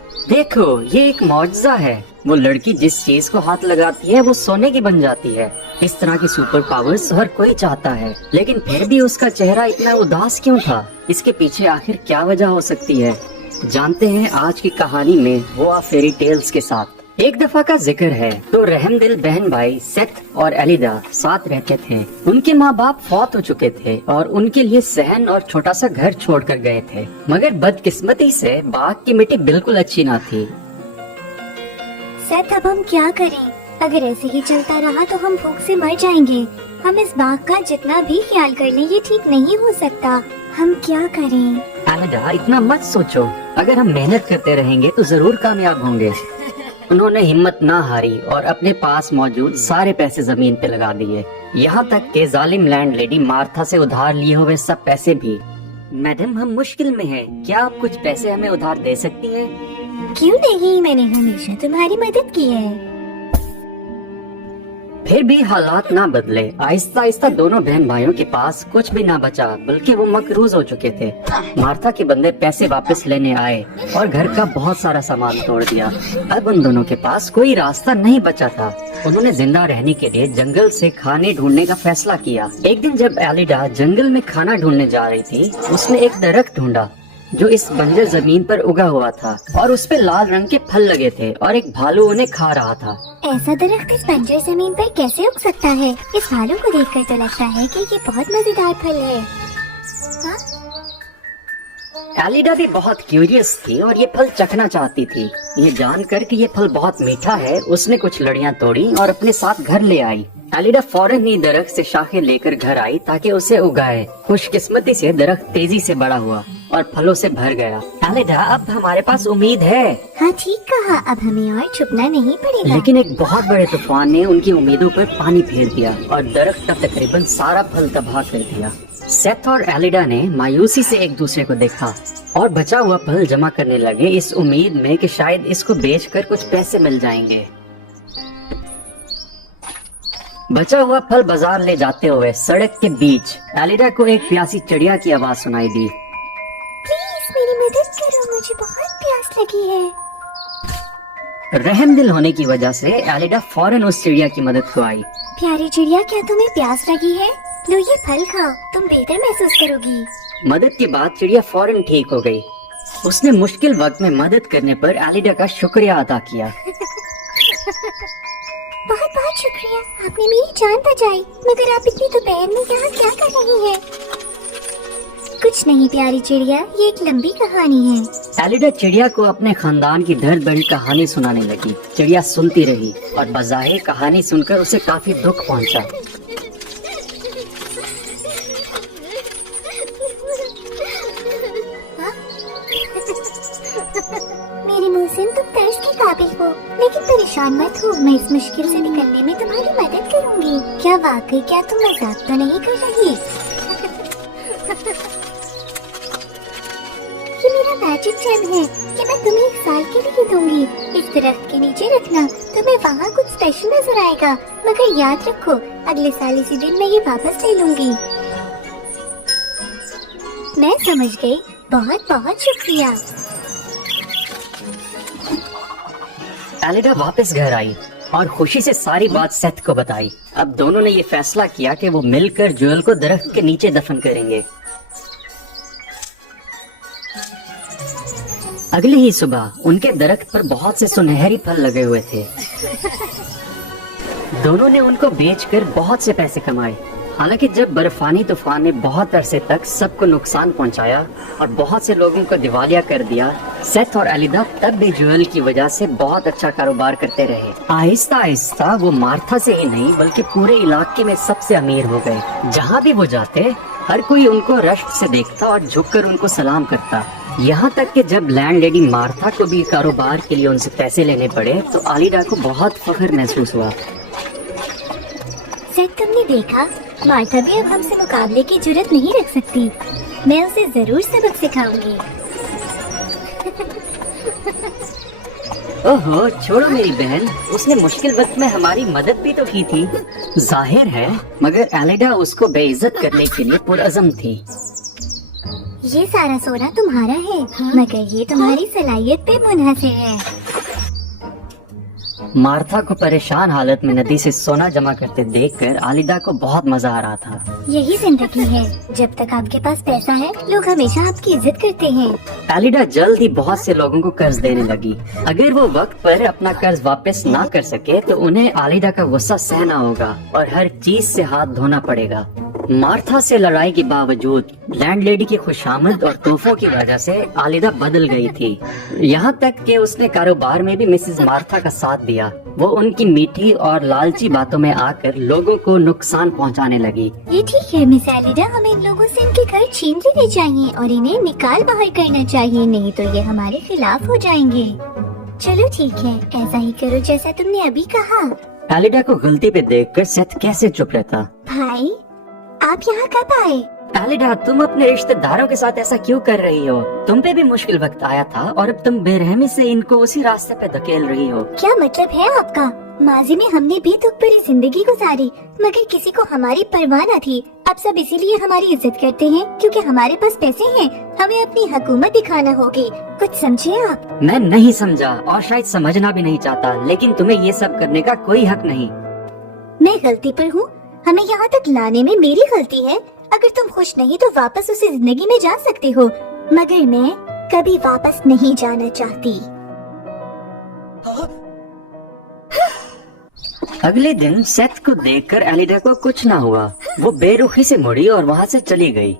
देखो, ये एक मौजज़ा है। वो लड़की जिस चीज को हाथ लगाती है वो सोने की बन जाती है। इस तरह की सुपर पावर्स हर कोई चाहता है, लेकिन फिर भी उसका चेहरा इतना उदास क्यों था? इसके पीछे आखिर क्या वजह हो सकती है? जानते हैं आज की कहानी में वो फेरी टेल्स के साथ। एक दफा का जिक्र है तो रहमदिल बहन भाई सेथ और एलिडा साथ रहते थे। उनके माँ बाप फौत हो चुके थे और उनके लिए सहन और छोटा सा घर छोड़कर गए थे, मगर बदकिस्मती से बाग की मिट्टी बिल्कुल अच्छी ना थी। सेथ, अब हम क्या करें? अगर ऐसे ही चलता रहा तो हम भूख से मर जाएंगे। हम इस बाग का जितना भी ख्याल कर लें ये ठीक नहीं हो सकता। हम क्या करें? एलिडा, इतना मत सोचो। अगर हम मेहनत करते रहेंगे तो जरूर कामयाब होंगे। उन्होंने हिम्मत ना हारी और अपने पास मौजूद सारे पैसे जमीन पे लगा दिए, यहाँ तक कि जालिम लैंड लेडी मार्था से उधार लिए हुए सब पैसे भी। मैडम, हम मुश्किल में हैं, क्या आप कुछ पैसे हमें उधार दे सकती हैं? क्यों नहीं, मैंने हमेशा तुम्हारी मदद की है। फिर भी हालात ना बदले। आहिस्ता आहिस्ता दोनों बहन भाइयों के पास कुछ भी ना बचा, बल्कि वो मकरूज हो चुके थे। मार्था के बंदे पैसे वापस लेने आए और घर का बहुत सारा सामान तोड़ दिया। अब उन दोनों के पास कोई रास्ता नहीं बचा था। उन्होंने जिंदा रहने के लिए जंगल से खाने ढूंढने का फैसला किया। एक दिन जब एलिडा जंगल में खाना ढूंढने जा रही थी, उसने एक दरख्त ढूंढा जो इस बंजर जमीन पर उगा हुआ था और उस पे लाल रंग के फल लगे थे और एक भालू उन्हें खा रहा था। ऐसा दरख्त इस बंजर जमीन पर कैसे उग सकता है? इस भालू को देखकर तो लगता है कि ये बहुत मजेदार फल है। हाँ? एलिडा भी बहुत क्यूरियस थी और ये फल चखना चाहती थी। ये जानकर कि ये फल बहुत मीठा है, उसने कुछ लड़ियां तोड़ी और अपने साथ घर ले आई। एलिडा फौरन ही दरख्त से शाखें लेकर घर आई ताकि उसे उगाए। खुशकिस्मती से दरख्त तेजी से बड़ा हुआ और फलों से भर गया। एलिडा, अब हमारे पास उम्मीद है। हाँ, ठीक कहा, अब हमें और छुपना नहीं पड़ेगा। लेकिन एक बहुत बड़े तूफान ने उनकी उम्मीदों पर पानी फेर दिया और दरख्त का तकरीबन सारा फल तबाह कर दिया। सेथ और एलिडा ने मायूसी से एक दूसरे को देखा और बचा हुआ फल जमा करने लगे, इस उम्मीद में कि शायद इसको बेचकर कुछ पैसे मिल जाएंगे। बचा हुआ फल बाजार ले जाते हुए सड़क के बीच एलिडा को एक प्यासी चिड़िया की आवाज सुनाई दी। प्लीज मेरी मदद करो, मुझे बहुत प्यास लगी है। रहमदिल होने की वजह से एलिडा फौरन उस चिड़िया की मदद को आई। प्यारी चिड़िया, क्या तुम्हें प्यास लगी है? लो ये फल खाओ, तुम बेहतर महसूस करोगी। मदद के बाद चिड़िया फौरन ठीक हो गई। उसने मुश्किल वक्त में मदद करने पर एलिडा का शुक्रिया अदा किया। बहुत बहुत शुक्रिया, आपने मेरी जान बचाई। मगर आप इतनी दोपहर में यहाँ क्या कर रही हैं? कुछ नहीं प्यारी चिड़िया, ये एक लंबी कहानी है। एलिडा चिड़िया को अपने खानदान की दर्द भरी कहानी सुनाने लगी। चिड़िया सुनती रही और बज़ाहिर कहानी सुनकर उसे काफी दुख पहुंचा। मेरी मोहसिन, तुम तर्स के काबिल हो, लेकिन परेशान मत हो, मैं इस मुश्किल से निकलने में तुम्हारी मदद करूंगी। क्या वाकई, क्या तुम मजाक तो नहीं कर रही? ये मेरा मैजिक जेम है कि मैं तुम्हें 1 साल के लिए दूंगी। इस दरख्त के नीचे रखना, तुम्हें वहाँ कुछ स्पेशल नजर आएगा। मगर याद रखो, अगले साल इसी दिन मैं ये वापस ले लूंगी। मैं समझ गई, बहुत बहुत शुक्रिया। एलिडा वापस घर आई और खुशी से सारी बात सेथ को बताई। अब दोनों ने ये फैसला किया कि वो मिलकर जोएल को दरख्त के नीचे दफन करेंगे। अगली ही सुबह उनके दरख्त पर बहुत से सुनहरी फल लगे हुए थे। दोनों ने उनको बेचकर बहुत से पैसे कमाए। हालांकि जब बर्फानी तूफान ने बहुत अरसे तक सबको नुकसान पहुंचाया और बहुत से लोगों को दिवालिया कर दिया, सेथ और एलिडा तब भी जोएल की वजह से बहुत अच्छा कारोबार करते रहे। आहिस्ता आहिस्ता वो मार्था से ही नहीं बल्कि पूरे इलाके में सबसे अमीर हो गए। जहाँ भी वो जाते, हर कोई उनको रश्क से देखता और झुककर उनको सलाम करता। यहाँ तक कि जब लैंड लेडी मार्था को भी कारोबार के लिए उनसे पैसे लेने पड़े तो एलिडा को बहुत फख्र महसूस हुआ। सेथ, तुमने देखा, मार्था भी अब हमसे मुकाबले की जुर्रत नहीं रख सकती। मैं उसे जरूर सबक सिखाऊंगी। ओहो, छोड़ो मेरी बहन, उसने मुश्किल वक्त में हमारी मदद भी तो की थी। जाहिर है, मगर एलिडा उसको बेइज्जत करने के लिए पुरअज़म थी। ये सारा सोना तुम्हारा है, मगर ये तुम्हारी सलाहियत पे मुनहसर है। मार्था को परेशान हालत में नदी से सोना जमा करते देखकर आलिदा को बहुत मजा आ रहा था। यही जिंदगी है, जब तक आपके पास पैसा है लोग हमेशा आपकी इज्जत करते हैं। आलिदा जल्द ही बहुत से लोगों को कर्ज देने लगी। अगर वो वक्त पर अपना कर्ज वापस ना कर सके तो उन्हें आलिदा का गुस्सा सहना होगा और हर चीज से हाथ धोना पड़ेगा। मार्था से लड़ाई के बावजूद लैंडलेडी की खुशामद और तोहफों की वजह से आलिदा बदल गई थी। यहाँ तक कि उसने कारोबार में भी मिसेस मार्था का साथ दिया। वो उनकी मीठी और लालची बातों में आकर लोगों को नुकसान पहुँचाने लगी। ये ठीक है मिस एलिडा, हमें इन लोगों से इनके घर छीन लेने चाहिए और इन्हें निकाल बाहर करना चाहिए, नहीं तो ये हमारे खिलाफ हो जाएंगे। चलो ठीक है, ऐसा ही करो जैसा तुमने अभी कहा। एलिडा को गलती पे देखकर सेथ कैसे चुप रहता। भाई आप यहाँ कब आए? एलिडा, तुम अपने रिश्तेदारों के साथ ऐसा क्यों कर रही हो? तुम पे भी मुश्किल वक्त आया था और अब तुम बेरहमी से इनको उसी रास्ते पे धकेल रही हो। क्या मतलब है आपका? माजी में हमने भी दुख भरी जिंदगी गुजारी, मगर किसी को हमारी परवाह न थी। अब सब इसीलिए हमारी इज्जत करते हैं क्योंकि हमारे पास पैसे हैं। हमें अपनी हुकूमत दिखाना होगी, कुछ समझे आप? मैं नहीं समझा और शायद समझना भी नहीं चाहता, लेकिन तुम्हें ये सब करने का कोई हक नहीं। मैं गलती पर हूँ, हमें यहाँ तक लाने में मेरी गलती है। अगर तुम खुश नहीं तो वापस उसी जिंदगी में जा सकते हो, मगर मैं कभी वापस नहीं जाना चाहती। अगले दिन सेथ को देखकर एलिडा को कुछ ना हुआ। वो बेरुखी से मुड़ी और वहाँ से चली गई।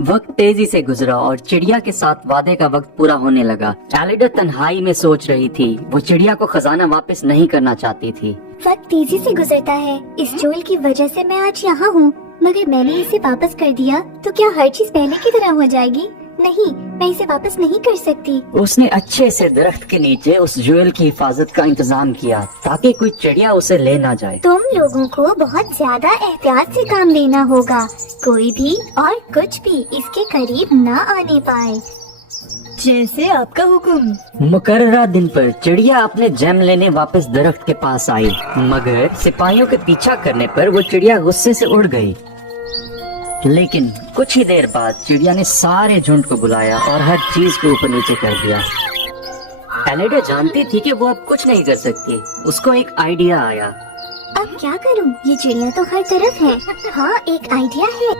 वक्त तेजी से गुजरा और चिड़िया के साथ वादे का वक्त पूरा होने लगा। एलिडा तन्हाई में सोच रही थी। वो चिड़िया को खजाना वापस नहीं करना चाहती थी। वक्त तेजी से गुजरता है। इस जोल की वजह से मैं आज यहाँ हूँ, मगर मैंने इसे वापस कर दिया तो क्या हर चीज पहले की तरह हो जाएगी? नहीं, मैं इसे वापस नहीं कर सकती। उसने अच्छे से दरख्त के नीचे उस ज्वेल की हिफाजत का इंतजाम किया ताकि कोई चिड़िया उसे ले ना जाए। तुम लोगों को बहुत ज्यादा एहतियात से काम लेना होगा। कोई भी और कुछ भी इसके करीब ना आने पाए। जैसे आपका हुक्म। मुकर्ररा दिन पर चिड़िया अपने जैम लेने वापस दरख्त के पास आई, मगर सिपाहियों के पीछा करने पर वो चिड़िया गुस्से से उड़ गई। लेकिन कुछ ही देर बाद चिड़िया ने सारे झुंड को बुलाया और हर चीज को ऊपर नीचे कर दिया। एलिडा जानती थी कि वो अब कुछ नहीं कर सकती। उसको एक आइडिया आया। अब क्या करूं? ये चिड़िया तो हर तरफ है। हाँ, एक आइडिया है।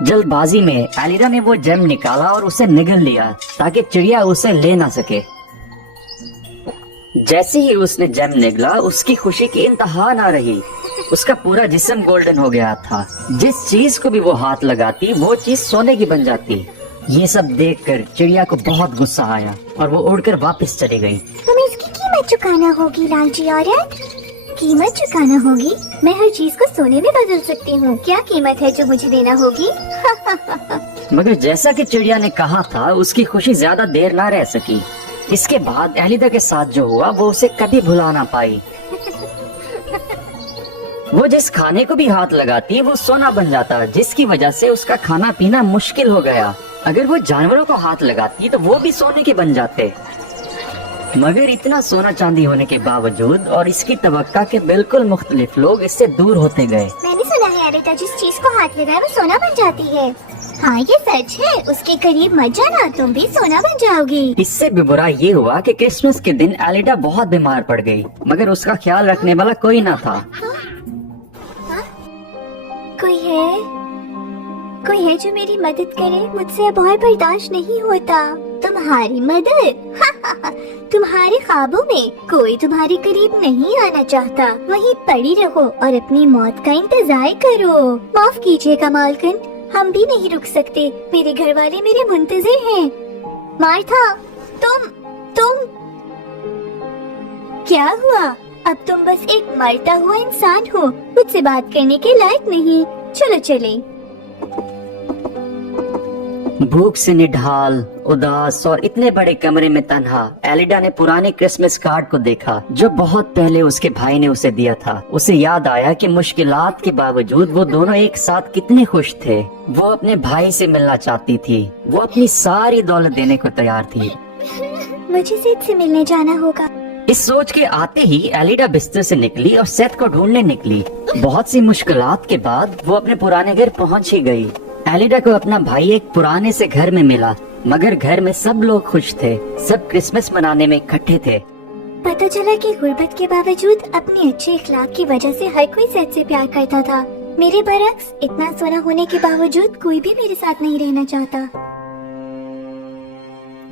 जल्दबाजी में एलिडा ने वो जेम निकाला और उसे निगल लिया ताकि चिड़िया उसे ले ना सके। जैसे ही उसने जेम निगला, उसकी खुशी की इंतहा ना रही। उसका पूरा जिस्म गोल्डन हो गया था। जिस चीज को भी वो हाथ लगाती वो चीज सोने की बन जाती। ये सब देखकर चिड़िया को बहुत गुस्सा आया और वो उड़कर वापस चली गई। तुम्हें इसकी कीमत चुकाना होगी लालची औरत। कीमत चुकाना होगी? मैं हर चीज को सोने में बदल सकती हूँ। क्या कीमत है जो मुझे देना होगी? मगर जैसा कि चिड़िया ने कहा था, उसकी खुशी ज्यादा देर ना रह सकी। इसके बाद एलिडा के साथ जो हुआ वो उसे कभी भुला ना पाई। वो जिस खाने को भी हाथ लगाती वो सोना बन जाता, जिसकी वजह से उसका खाना पीना मुश्किल हो गया। अगर वो जानवरों को हाथ लगाती तो वो भी सोने के बन जाते। मगर इतना सोना चांदी होने के बावजूद और इसकी तवक्का के बिल्कुल मुख्तलिफ लोग इससे दूर होते गए। मैंने सुना है एलिडा जिस चीज को हाथ लगाए वो सोना बन जाती है। हाँ, ये सच है। उसके करीब मत जाना, तुम भी सोना बन जाओगी। इससे भी बुरा ये हुआ कि क्रिसमस के दिन एलिडा बहुत बीमार पड़ गई, मगर उसका ख्याल रखने वाला कोई ना था। कोई है जो मेरी मदद करे? मुझसे अब और बर्दाश्त नहीं होता। तुम्हारी मदद? तुम्हारे ख्वाबों में कोई तुम्हारे करीब नहीं आना चाहता। वहीं पड़ी रहो और अपनी मौत का इंतजार करो। माफ कीजिएगा मालकिन, हम भी नहीं रुक सकते। मेरे घर वाले मेरे मुंतजिर हैं। मार्था, तुम क्या हुआ? अब तुम बस एक मरता हुआ इंसान हो, मुझसे बात करने के लायक नहीं। चलो चले। भूख से निढाल, उदास और इतने बड़े कमरे में तन्हा एलिडा ने पुराने क्रिसमस कार्ड को देखा जो बहुत पहले उसके भाई ने उसे दिया था। उसे याद आया कि मुश्किलात के बावजूद वो दोनों एक साथ कितने खुश थे। वो अपने भाई से मिलना चाहती थी। वो अपनी सारी दौलत देने को तैयार थी। मुझे सेठ से मिलने जाना होगा। इस सोच के आते ही एलिडा बिस्तर से निकली और सेथ को ढूंढने निकली। बहुत सी मुश्किलात के बाद वो अपने पुराने घर पहुंच ही गई। एलिडा को अपना भाई एक पुराने से घर में मिला, मगर घर में सब लोग खुश थे। सब क्रिसमस मनाने में इकट्ठे थे। पता चला कि गुर्बत के बावजूद अपने अच्छे इखलाक की वजह से हर कोई सेथ से प्यार करता था। मेरे बरक्स इतना सोना होने के बावजूद कोई भी मेरे साथ नहीं रहना चाहता।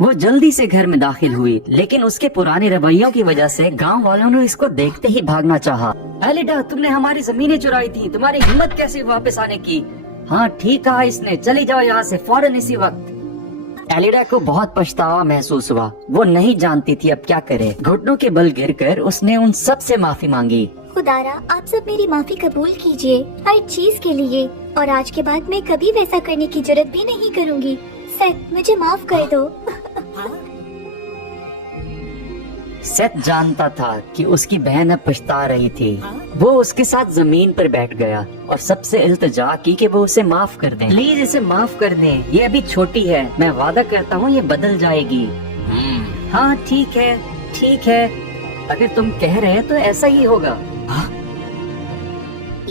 वो जल्दी से घर में दाखिल हुई, लेकिन उसके पुराने रवैयों की वजह से गांव वालों ने इसको देखते ही भागना चाहा। एलिडा, तुमने हमारी जमीनें चुराई थी, तुम्हारी हिम्मत कैसे वापस आने की? हाँ ठीक कहा इसने, चली जाओ यहाँ से फौरन इसी वक्त। एलिडा को बहुत पछतावा महसूस हुआ। वो नहीं जानती थी अब क्या करे। घुटनों के बल गिरकर उसने उन सब से माफी मांगी। खुदारा, आप सब मेरी माफी कबूल कीजिए हर चीज के लिए, और आज के बाद मैं कभी वैसा करने की जरूरत भी नहीं करूँगी। सेथ, मुझे माफ कर दो। सेथ जानता था कि उसकी बहन अब पछता रही थी। वो उसके साथ जमीन पर बैठ गया और सबसे इल्तिजा की कि वो उसे माफ कर दें। प्लीज इसे माफ कर दें, ये अभी छोटी है, मैं वादा करता हूँ ये बदल जाएगी। हाँ ठीक है, अगर तुम कह रहे हैं तो ऐसा ही होगा।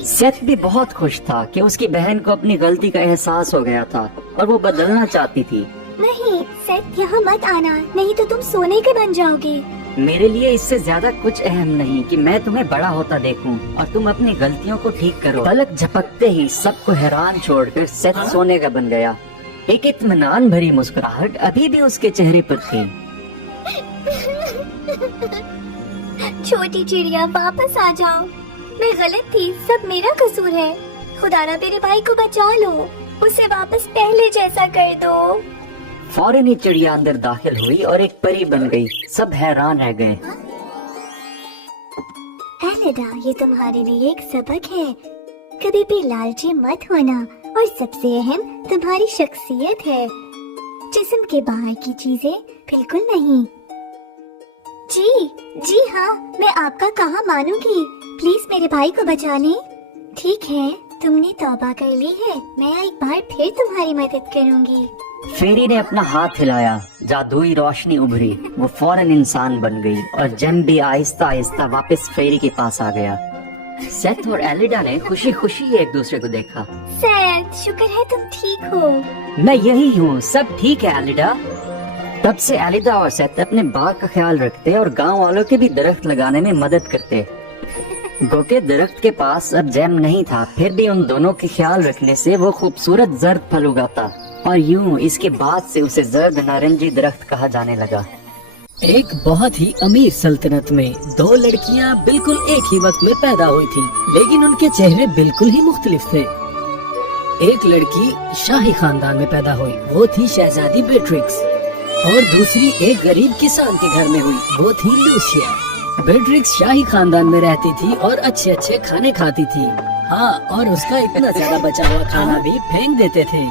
सेथ भी बहुत खुश था कि उसकी बहन को अपनी गलती का एहसास हो गया था और वो बदलना चाहती थी। नहीं सेथ, यहाँ मत आना, नहीं तो तुम सोने के बन जाओगे। मेरे लिए इससे ज्यादा कुछ अहम नहीं कि मैं तुम्हें बड़ा होता देखूं और तुम अपनी गलतियों को ठीक करो। पलक झपकते ही सबको हैरान छोड़कर सेथ सोने का बन गया। एक इत्मीनान भरी मुस्कुराहट अभी भी उसके चेहरे पर थी। छोटी चिड़िया, वापस आ जाओ। मैं गलत थी, सब मेरा कसूर है। खुदारा, मेरे भाई को बचा लो, उसे वापस पहले जैसा कर दो। फौरन ही चिड़िया अंदर दाखिल हुई और एक परी बन गई। सब हैरान रह गए। एलिडा, ये तुम्हारे लिए एक सबक है, कभी भी लालची मत होना, और सबसे अहम तुम्हारी शख्सियत है, जिस्म के बाहर की चीजें बिल्कुल नहीं। जी हाँ, मैं आपका कहाँ मानूंगी, प्लीज मेरे भाई को बचा लें। ठीक है, तुमने तौबा कर ली है, मैं एक बार फिर तुम्हारी मदद करूंगी। फेरी ने अपना हाथ हिलाया, जादुई रोशनी उभरी, वो फौरन इंसान बन गई और जेम भी आहिस्ता आहिस्ता वापस फेरी के पास आ गया। सेथ और एलिडा ने खुशी खुशी एक दूसरे को देखा। सेथ, शुक्र है तुम ठीक हो। मैं यही हूँ, सब ठीक है एलिडा। तब से एलिडा और सेथ अपने बाग का ख्याल रखते और गांव वालों के भी दरख्त लगाने में मदद करते। गोके दरख्त के पास अब जैम नहीं था, फिर भी उन दोनों के ख्याल रखने से वो खूबसूरत जर्द फल उगाता और यूं इसके बाद से उसे जर्द नारंगी दरख्त कहा जाने लगा। एक बहुत ही अमीर सल्तनत में दो लड़कियां बिल्कुल एक ही वक्त में पैदा हुई थीं, लेकिन उनके चेहरे बिल्कुल ही मुख्तलिफ थे। एक लड़की शाही खानदान में पैदा हुई, वो थी शहजादी बेट्रिक्स, और दूसरी एक गरीब किसान के घर में हुई, वो थी लूसिया। बेट्रिक्स शाही खानदान में रहती थी और अच्छे अच्छे खाने खाती थी। हाँ, और उसका इतना ज्यादा बचा हुआ खाना भी फेंक देते थे।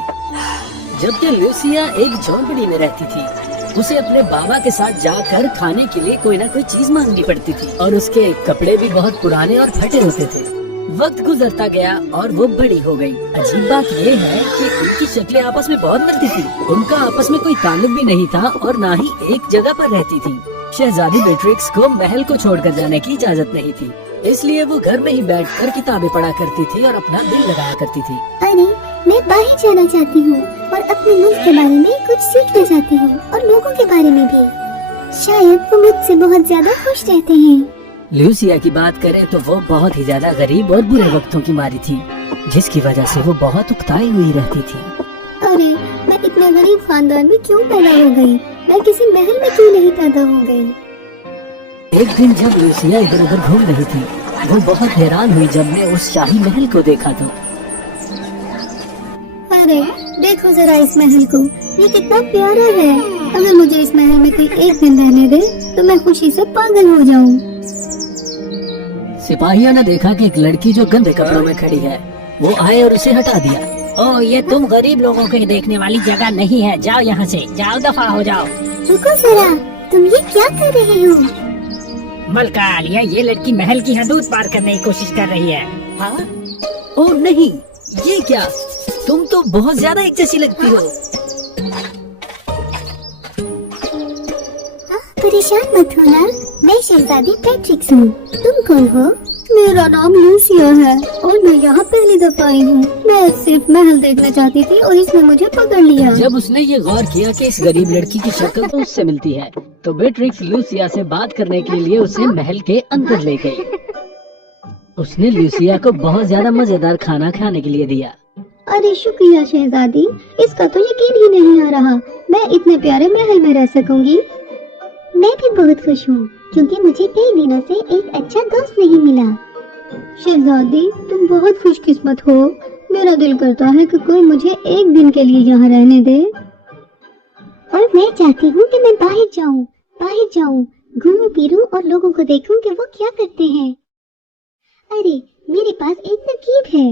जबकि लूसिया एक झोंपड़ी में रहती थी। उसे अपने बाबा के साथ जाकर खाने के लिए कोई ना कोई चीज मांगनी पड़ती थी और उसके कपड़े भी बहुत पुराने और फटे होते थे। वक्त गुजरता गया और वो बड़ी हो गई। अजीब बात ये है कि उनकी शक्लें आपस में बहुत मिलती थी। उनका आपस में कोई ताल्लुक भी नहीं था और ना ही एक जगह पर रहती थी। शहजादी बेट्रिक्स को महल को छोड़कर जाने की इजाजत नहीं थी, इसलिए वो घर में ही बैठकर किताबें पढ़ा करती थी और अपना दिल लगाया करती थी। अरे, मैं बाहर जाना चाहती हूँ और अपने मुल्क के बारे में कुछ सीखना चाहती हूँ और लोगों के बारे में भी। शायद वो मुझसे बहुत ज्यादा खुश रहते हैं। लूसिया की बात करें तो वो बहुत ही ज्यादा गरीब और बुरे वक्तों की मारी थी, जिसकी वजह से वो बहुत उकताई हुई रहती थी। अरे, मैं इतने गरीब खानदान में क्यों पैदा हो गई? मैं किसी महल में क्यों नहीं पैदा हो गई? एक दिन जब लूसिया इधर उधर घूम रही थी, वो बहुत हैरान हुई जब ने उस शाही महल को देखा तो। अरे, देखो जरा इस महल को, ये कितना प्यारा है। अगर मुझे इस महल में कोई एक दिन रहने दे तो मैं खुशी से पागल हो जाऊं। सिपाहियों ने देखा कि एक लड़की जो गंदे कपड़ों में खड़ी है, वो आए और उसे हटा दिया। ओ, ये तुम गरीब लोगों के देखने वाली जगह नहीं है, जाओ यहाँ से, जाओ, दफा हो जाओ। रुको जरा, तुम ये क्या कर रहे हो? मलकालिया, ये लड़की महल की हदूद पार करने की कोशिश कर रही है। हाँ? ओ नहीं, ये क्या? तुम तो बहुत ज्यादा एक जैसी लगती हो। परेशान मत होना, मैं शहजादी बेट्रिक्स हूँ। तुम कौन हो? मेरा नाम लूसिया है और मैं यहाँ पहली दफा आई हूँ। मैं सिर्फ महल देखना चाहती थी और इसने मुझे पकड़ लिया। जब उसने ये गौर किया कि इस गरीब लड़की की शक्ल तो उससे मिलती है, तो बेट्रिक्स लूसिया से बात करने के लिए उसे महल के अंदर ले गई। उसने लूसिया को बहुत ज्यादा मजेदार खाना खाने के लिए दिया। अरे शुक्रिया शहजादी, इसका तो यकीन ही नहीं आ रहा मैं इतने प्यारे महल में रह सकूंगी। मैं भी बहुत खुश हूँ क्योंकि मुझे कई दिनों से एक अच्छा दोस्त नहीं मिला। शहजादी तुम बहुत खुशकिस्मत हो। मेरा दिल करता है कि कोई मुझे एक दिन के लिए यहाँ रहने दे। और मैं चाहती हूँ कि मैं बाहर जाऊँ, घूमूं फिरूं और लोगों को देखूं कि वो क्या करते हैं। अरे मेरे पास एक तरकीब है।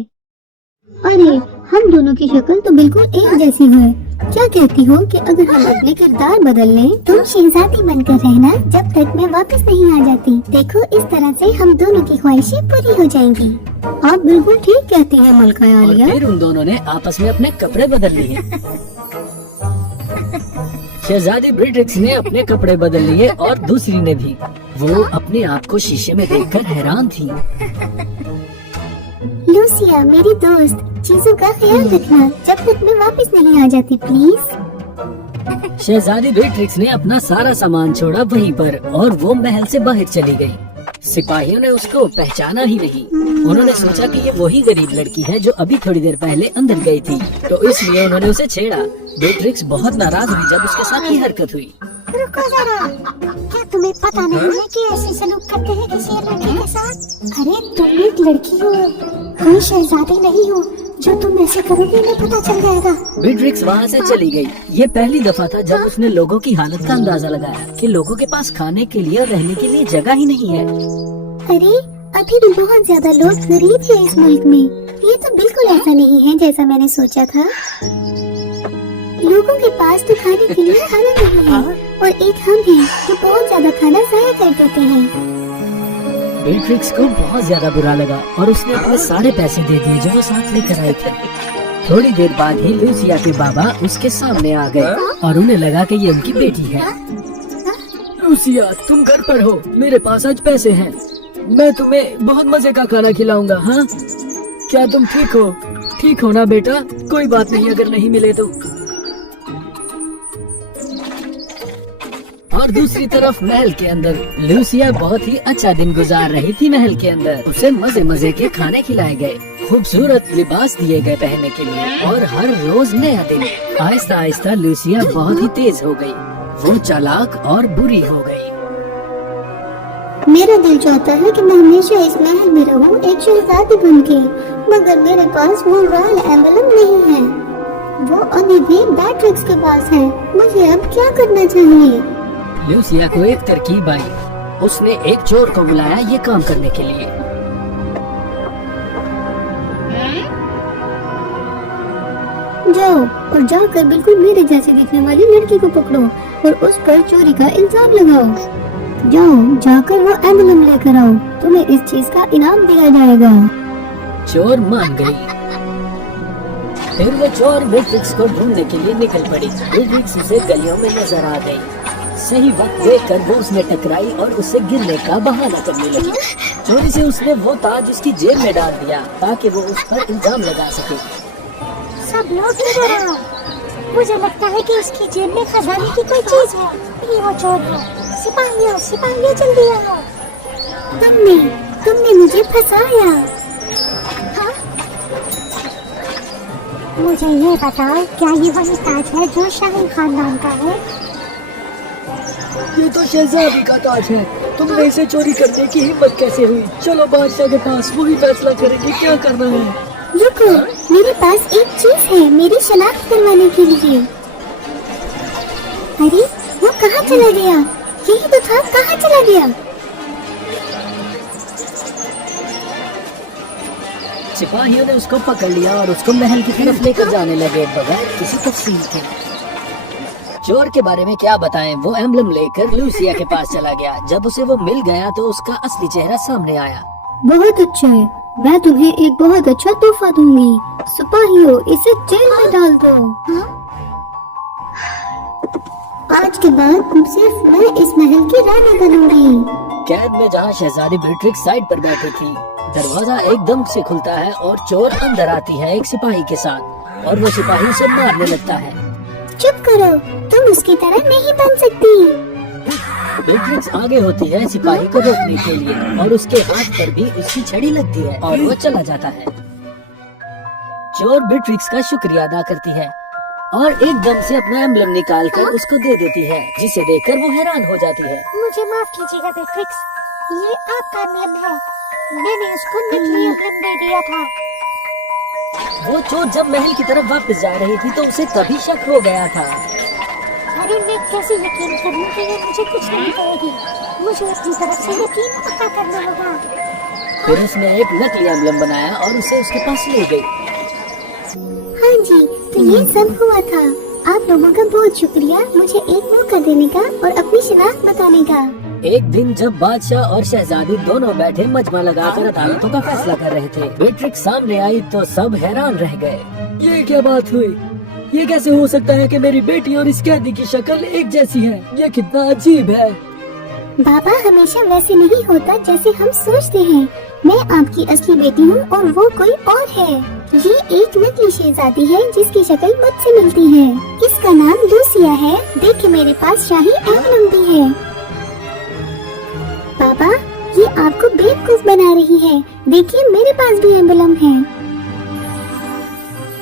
अरे हम दोनों की शक्ल तो बिल्कुल एक जैसी है। क्या कहती हो कि अगर हम अपने किरदार बदल लें? तुम शहजादी बनकर रहना जब तक मैं वापस नहीं आ जाती। देखो इस तरह से हम दोनों की ख्वाहिशें पूरी हो जाएंगी। आप बिल्कुल ठीक कहती हैं मलका और आलिया। फिर उन दोनों ने आपस में अपने कपड़े बदल लिए। शहजादी बेट्रिक्स ने अपने कपड़े बदल लिए और दूसरी ने भी। वो अपने आप को शीशे में देखकर हैरान थी। लूसिया मेरी दोस्त, चीजों का ख्याल रखना जब तक मैं वापस नहीं आ जाती प्लीज। शहजादी बेट्रिक्स ने अपना सारा सामान छोड़ा वहीं पर और वो महल से बाहर चली गई। सिपाहियों ने उसको पहचाना ही नहीं। उन्होंने सोचा कि ये वही गरीब लड़की है जो अभी थोड़ी देर पहले अंदर गई थी, तो इसलिए उन्होंने उसे छेड़ा। बेट्रिक्स बहुत नाराज हुई जब उसके साथ ये हरकत हुई। रुको जरा, क्या तुम्हें पता नहीं है कि ऐसे सलूक करते हैं किसी लड़की के साथ? अरे तुम एक लड़की हो, कोई शहजादी नहीं हो। जो तुम ऐसे करोगे इन्हें पता चल जाएगा। बेट्रिक्स वहाँ से चली गई। ये पहली दफा था जब उसने लोगों की हालत का अंदाजा लगाया कि लोगों के पास खाने के लिए और रहने के लिए जगह ही नहीं है। अरे अभी भी बहुत ज्यादा लोग गरीब हैं इस मुल्क में। ये तो बिल्कुल ऐसा नहीं है जैसा मैंने सोचा था। लोगों के पास तो खाने के लिए खाना नहीं है और एक हम हैं जो बहुत ज्यादा खाना ज़ाया कर देते हैं। बेट्रिक्स को बहुत ज्यादा बुरा लगा और उसने अपने सारे पैसे दे दिए जो वो साथ लेकर आए थे। थोड़ी देर बाद ही लूसिया के बाबा उसके सामने आ गए और उन्हें लगा कि ये उनकी बेटी है। लूसिया तुम घर पर हो, मेरे पास आज पैसे हैं, मैं तुम्हें बहुत मजे का खाना खिलाऊंगा। हाँ क्या तुम ठीक हो ना बेटा? कोई बात नहीं अगर नहीं मिले तो। और दूसरी तरफ महल के अंदर लूसिया बहुत ही अच्छा दिन गुजार रही थी। महल के अंदर उसे मजे मजे के खाने खिलाए गए, खूबसूरत लिबास दिए गए पहनने के लिए और हर रोज नया दिन। आहिस्ता आहिस्ता लूसिया बहुत ही तेज हो गई। वो चालाक और बुरी हो गई। मेरा दिल चाहता है कि मैं हमेशा इस महल में रहूं एक शहजादी बनके, मगर मेरे पास वो रॉयल एम्बलम नहीं है। वो अनिधि बेट्रिक्स के पास है। मुझे अब क्या करना चाहिए? लूसिया को एक तरकीब आई। उसने एक चोर को बुलाया ये काम करने के लिए। जाओ और जाकर बिल्कुल मेरे जैसे दिखने वाली लड़की को पकड़ो और उस पर चोरी का इल्जाम लगाओ। जाओ जाकर वो एम्बलम लेकर आओ, तुम्हें इस चीज का इनाम दिया जाएगा। चोर मान गई। फिर वो चोर बेट्रिक्स को ढूंढने के लिए निकल पड़ी। बेट्रिक्स उसे गलियों में नजर आ गई। सही वक्त देखकर वो उसमें टकराई और उसे गिरने का बहाना करने लगी। चोरी से उसने वो ताज उसकी जेब में डाल दिया ताकि वो उस पर इल्जाम लगा सके। सब लोग इधर आओ, मुझे लगता है कि इसकी जेब में खजाने की कोई चीज है। ये वो चोर है। सिपाहियों जल्दी आओ। तुमने मुझे फंसाया। हाँ? मुझे ये बताओ, क्या ये वही ताज है जो शाही खानदान का है? ये तो शहजादी का ताज है। तुमने इसे चोरी करने की हिम्मत कैसे हुई? चलो बादशाह के पास, वही फैसला करेंगे क्या करना है। रुको, मेरे पास एक चीज है मेरी शनाख्त करवाने के लिए। अरे वो कहाँ चला गया? यही तो था, कहाँ चला गया? सिपाहियों ने उसको पकड़ लिया और उसको महल की तरफ लेकर जाने लगे बगैर किसी तफसील के। चोर के बारे में क्या बताएं, वो एम्बलम लेकर लूसिया के पास चला गया। जब उसे वो मिल गया तो उसका असली चेहरा सामने आया। बहुत अच्छा है, मैं तुम्हें एक बहुत अच्छा तोहफा दूंगी। सिपाहियों इसे जेल में डाल दो। आज के बाद सिर्फ मैं इस महल महल की रानी बनूंगी। कैद में जहाँ शहजादी बेट्रिक्स साइड पर बैठी थी, दरवाजा एकदम से खुलता है और चोर अंदर आती है एक सिपाही के साथ, और वो सिपाही उसे मारने लगता है। चुप करो, तुम उसकी तरह नहीं बन सकती। बेट्रिक्स आगे होती है सिपाही को रोकने के लिए, और उसके हाथ पर भी उसकी छड़ी लगती है और वो चला जाता है। चोर बेट्रिक्स का शुक्रिया अदा करती है और एकदम से अपना एम्बलम निकाल कर उसको दे देती है, जिसे देखकर वो हैरान हो जाती है। मुझे माफ कीजिएगा बेट्रिक्स, ये आपका एम्बलम है। मैंने उसको नकली एम्बलम दे दिया था। वो चोर जब महल की तरफ वापस जा रही थी तो उसे तभी शक हो गया था। अरे मैं कैसे यकीन करूं कि ये मुझे कुछ नहीं करेगी? मुझे अपनी तरफ से यकीन पक्का करना होगा। फिर उसने एक नकली एम्बलम बनाया और उसे उसके पास ले गई। हाँ जी, तो ये सब हुआ था। आप लोगों का बहुत शुक्रिया मुझे एक मौका देने का और अपनी शिनाख्त बताने का। एक दिन जब बादशाह और शहजादी दोनों बैठे मजमा लगाकर अदालतों का फैसला कर रहे थे, बेट्रिक्स सामने आई तो सब हैरान रह गए। ये क्या बात हुई? ये कैसे हो सकता है कि मेरी बेटी और इस कैदी की शक्ल एक जैसी है? ये कितना अजीब है। बाबा हमेशा वैसे नहीं होता जैसे हम सोचते हैं। मैं आपकी असली बेटी हूँ और वो कोई और है। ये एक नकली शहजादी है जिसकी शक्ल मुझसे मिलती है। इसका नाम लूसिया है। देखिए मेरे पास शाही एम्बलम भी है। पापा ये आपको बेवकूफ बना रही है। देखिए मेरे पास भी एम्बलम है।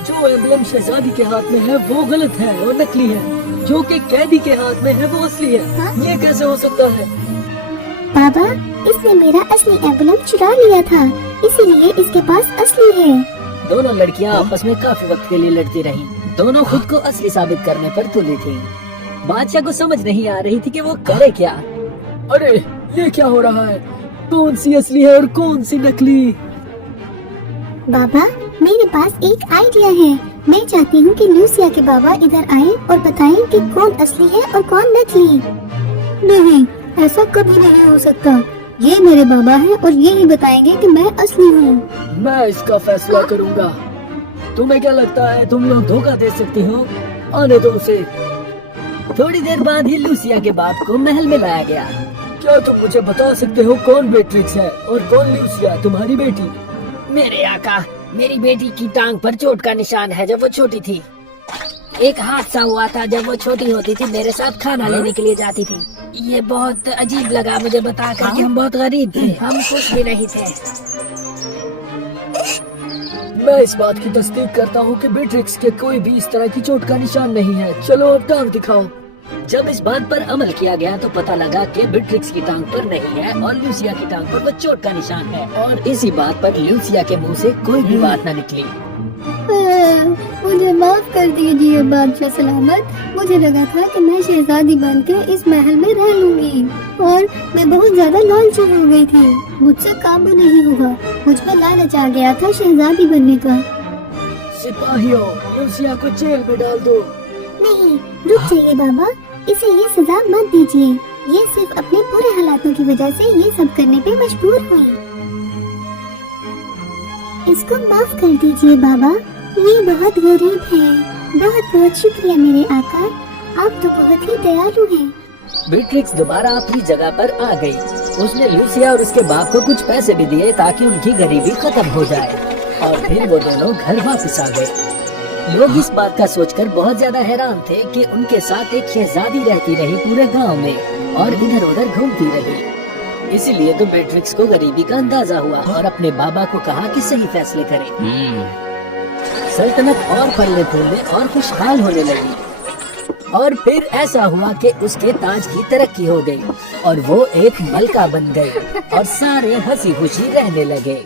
जो एम्बलम शहजादी के हाथ में है वो गलत है और नकली है, जो कि कैदी के हाथ में है वो असली है। हाँ? ये कैसे हो सकता है? पापा इसने मेरा असली एम्बलम चुरा लिया था, इसीलिए इसके पास असली है। दोनों लड़कियां आपस में काफी वक्त के लिए लड़ती रहीं। दोनों खुद को असली साबित करने पर तुली थी। बादशाह को समझ नहीं आ रही थी कि वो करे क्या। अरे ये क्या हो रहा है? कौन सी असली है और कौन सी नकली? बाबा मेरे पास एक आइडिया है। मैं चाहती हूँ कि लूसिया के बाबा इधर आएं और बताएं कि कौन असली है और कौन नकली। नहीं, ऐसा कभी नहीं हो सकता। ये मेरे बाबा हैं और ये ही बताएंगे कि मैं असली हूँ। मैं इसका फैसला करूंगा। तुम्हें क्या लगता है तुम लोग धोखा दे सकती हो? आने दो उसे। थोड़ी देर बाद ही लूसिया के बाप को महल में लाया गया। क्या तुम मुझे बता सकते हो कौन बेट्रिक्स है और कौन लूसिया तुम्हारी बेटी? मेरे आका, मेरी बेटी की टांग पर चोट का निशान है जब वो छोटी थी। एक हादसा हुआ था जब वो छोटी होती थी, मेरे साथ खाना लेने के लिए जाती थी। ये बहुत अजीब लगा मुझे बताकर कि हम बहुत गरीब थे, हम कुछ भी नहीं थे। मैं इस बात की तस्दीक करता हूँ कि बेट्रिक्स के कोई भी इस तरह की चोट का निशान नहीं है। चलो अब टांग दिखाओ। जब इस बात पर अमल किया गया तो पता लगा कि बेट्रिक्स की टांग पर नहीं है और लूसिया की टांग पर वो चोट का निशान है। और इसी बात पर लूसिया के मुंह से कोई भी बात न निकली। मुझे माफ कर दीजिए बादशाह सलामत। मुझे लगा था कि मैं शहजादी बनकर इस महल में रह लूंगी और मैं बहुत ज्यादा लालची हो गई थी। मुझसे काबू नहीं हुआ। मुझ पर लालच आ गया था शहजादी बनने का। सिपाहियों, लूसिया को जेल में डाल दो। नहीं, रुक जाइए बाबा, इसे ये सजा मत दीजिए। ये सिर्फ अपने बुरे हालातों की वजह से ये सब करने पे मजबूर हुई। इसको माफ कर दीजिए बाबा, ये बहुत गरीब है। बहुत बहुत शुक्रिया मेरे आका, आप तो बहुत ही दयालु हैं। बेट्रिक्स दोबारा अपनी जगह पर आ गई। उसने लूसिया और उसके बाप को कुछ पैसे भी दिए ताकि उनकी गरीबी खत्म हो जाए, और फिर वो दोनों घर वापस आ गए। लोग इस बात का सोचकर बहुत ज्यादा हैरान थे कि उनके साथ एक शहजादी रहती रही पूरे गांव में और इधर उधर घूमती रही। इसीलिए तो बेट्रिक्स को गरीबी का अंदाजा हुआ और अपने बाबा को कहा कि सही फैसले करे। सल्तनत और फलने फूलने और खुशहाल होने लगी। और फिर ऐसा हुआ कि उसके ताज की तरक्की हो गई और वो एक मलका बन गई और सारे हंसी खुशी रहने लगे।